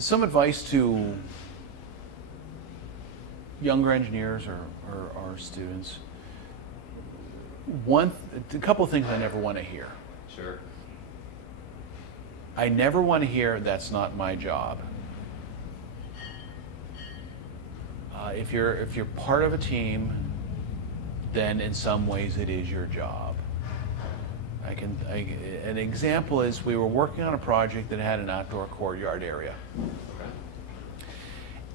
some advice to younger engineers or students. A couple of things I never want to hear. Sure. I never want to hear that's not my job. If you're part of a team, then in some ways it is your job. An example is we were working on a project that had an outdoor courtyard area. Okay.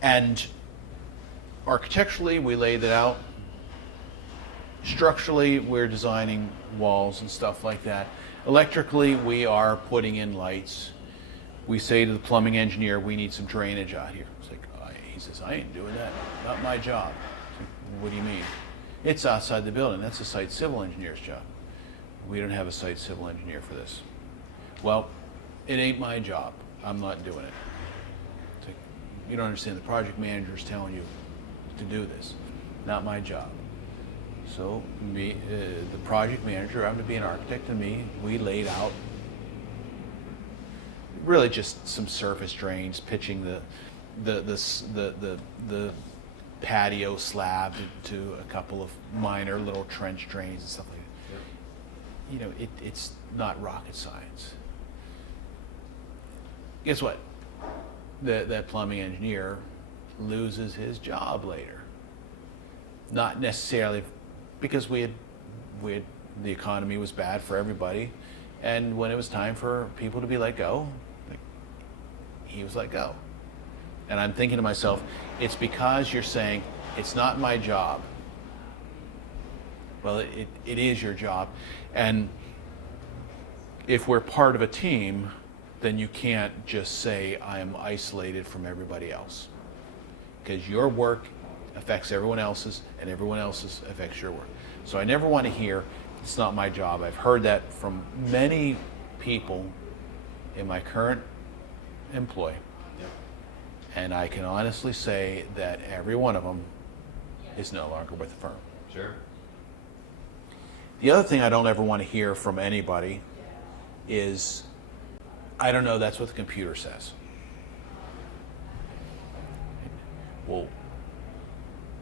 And architecturally, we laid it out. Structurally, we're designing walls and stuff like that. Electrically, we are putting in lights. We say to the plumbing engineer, we need some drainage out here. It's like, he says, I ain't doing that. Not my job. It's like, what do you mean? It's outside the building. That's a site civil engineer's job. We don't have a site civil engineer for this. Well, it ain't my job. I'm not doing it. It's like, you don't understand. The project manager's telling you to do this. Not my job. So me, the project manager, happened to be an architect, and me, we laid out really just some surface drains, pitching the patio slab to a couple of minor little trench drains and stuff like that. You know, it's not rocket science. Guess what? That plumbing engineer loses his job later. Not necessarily because we had the economy was bad for everybody, and when it was time for people to be let go, he was let go. And I'm thinking to myself, it's because you're saying it's not my job. Well, it is your job, and if we're part of a team, then you can't just say I am isolated from everybody else, because your work affects everyone else's, and everyone else's affects your work. So I never want to hear, it's not my job. I've heard that from many people in my current employ. Yep. And I can honestly say that every one of them is no longer with the firm. Sure. The other thing I don't ever want to hear from anybody is, I don't know, that's what the computer says. Well,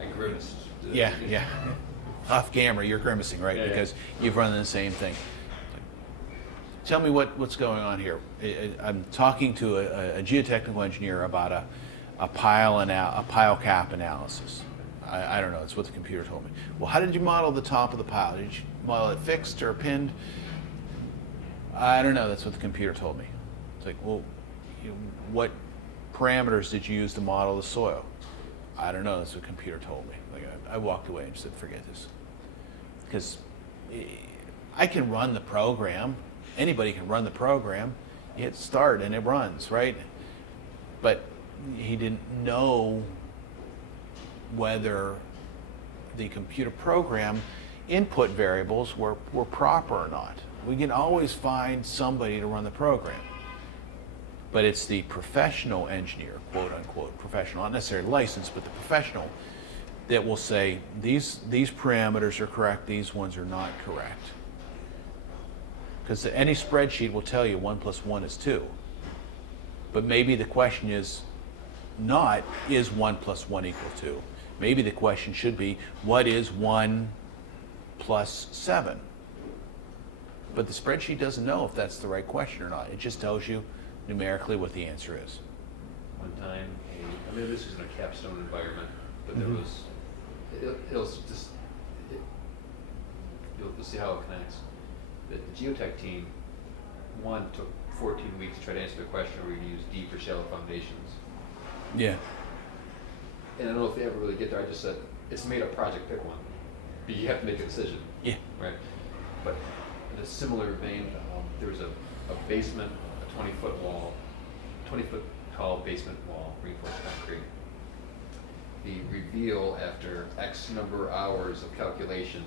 I grimaced. yeah. Off camera, you're grimacing, right? Yeah, because you've run the same thing. Tell me what's going on here. I'm talking to a geotechnical engineer about a pile cap analysis. I don't know. It's what the computer told me. Well, how did you model the top of the pile? Did you model it fixed or pinned? I don't know. That's what the computer told me. It's like, well, what parameters did you use to model the soil? I don't know. That's what the computer told me. Like, I walked away and just said, forget this. Because I can run the program. Anybody can run the program. You hit start and it runs, right? But he didn't know whether the computer program input variables were proper or not. We can always find somebody to run the program. But it's the professional engineer, quote unquote, professional, not necessarily licensed, but the professional, that will say, these parameters are correct, these ones are not correct. Because any spreadsheet will tell you 1 + 1 is 2. But maybe the question is not, is 1 + 1 = 2? Maybe the question should be, what is 1 + 7? But the spreadsheet doesn't know if that's the right question or not. It just tells you numerically what the answer is. One time, I mean, this was in a capstone environment, but there was, you'll see how it connects. The geotech team, one, took 14 weeks to try to answer the question, are we going to use deep or shallow foundations? Yeah. And I don't know if they ever really get there. I just said, it's a made-up project, pick one. But you have to make a decision. Yeah. Right? But in a similar vein, there was a basement, a 20-foot wall, 20-foot tall basement wall, reinforced concrete. The reveal after X number of hours of calculation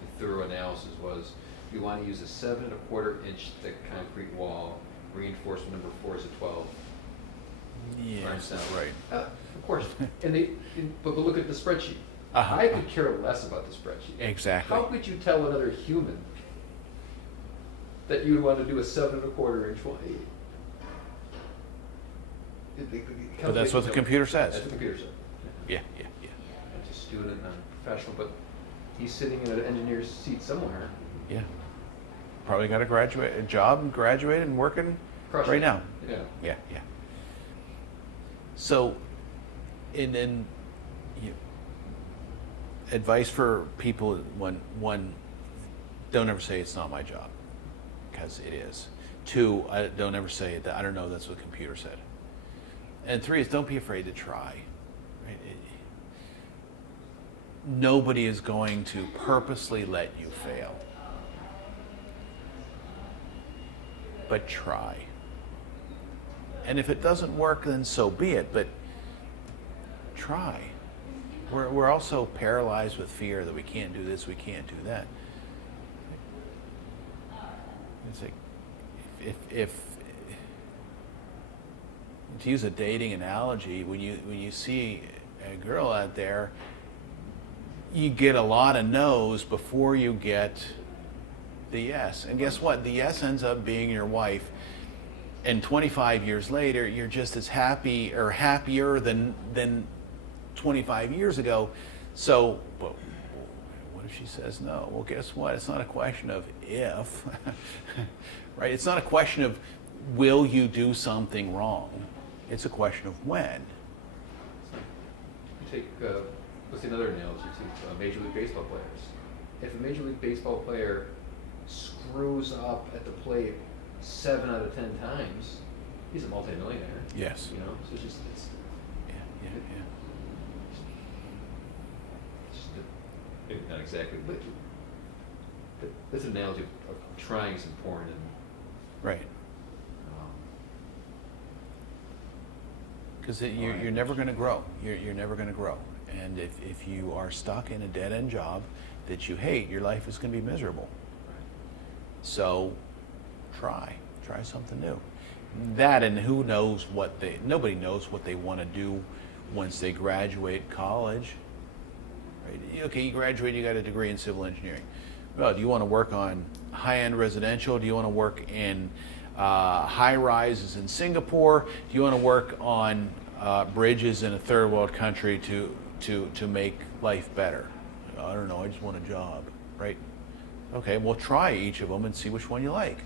and thorough analysis was, you want to use a 7 1/4 inch thick concrete wall, reinforcement number 4 is a 12. Yeah, that's right. Of course. But look at the spreadsheet. I could care less about the spreadsheet. Exactly. How could you tell another human that you would want to do a 7 1/4 inch wall? But that's what the computer says. That's what the computer said. Yeah, yeah, yeah, It's a student, not a professional, but he's sitting in an engineer's seat somewhere. yeah. Probably got a job, graduated, and working Crushing right it. now. Yeah. Yeah, yeah. So, advice for people: one, don't ever say it's not my job, because it is. Two, don't ever say that I don't know. That's what the computer said. And three is don't be afraid to try. Right? Nobody is going to purposely let you fail, but try. And if it doesn't work, then so be it. But try. We're also paralyzed with fear that we can't do this, we can't do that. It's like if to use a dating analogy, when you see a girl out there, you get a lot of no's before you get the yes. And guess what? The yes ends up being your wife. And 25 years later, you're just as happy or happier than 25 years ago. So, but what if she says no? Well, guess what? It's not a question of if, right? It's not a question of will you do something wrong. It's a question of when. You take, what's another analogy to Major League Baseball players? If a Major League Baseball player screws up at the plate 7 out of 10 times, he's a multimillionaire. Yes. You know, so it's just, it's just maybe not exactly, but this analogy of trying is important. And, Right. Because you're never going to grow. You're never going to grow. And if you are stuck in a dead-end job that you hate, your life is going to be miserable. So try something new. That, and who knows nobody knows what they want to do once they graduate college. Right? Okay, you graduate, you got a degree in civil engineering. Well, do you want to work on high-end residential? Do you want to work in high-rises in Singapore? Do you want to work on bridges in a third world country to make life better? I don't know, I just want a job, right? Okay, well, try each of them and see which one you like.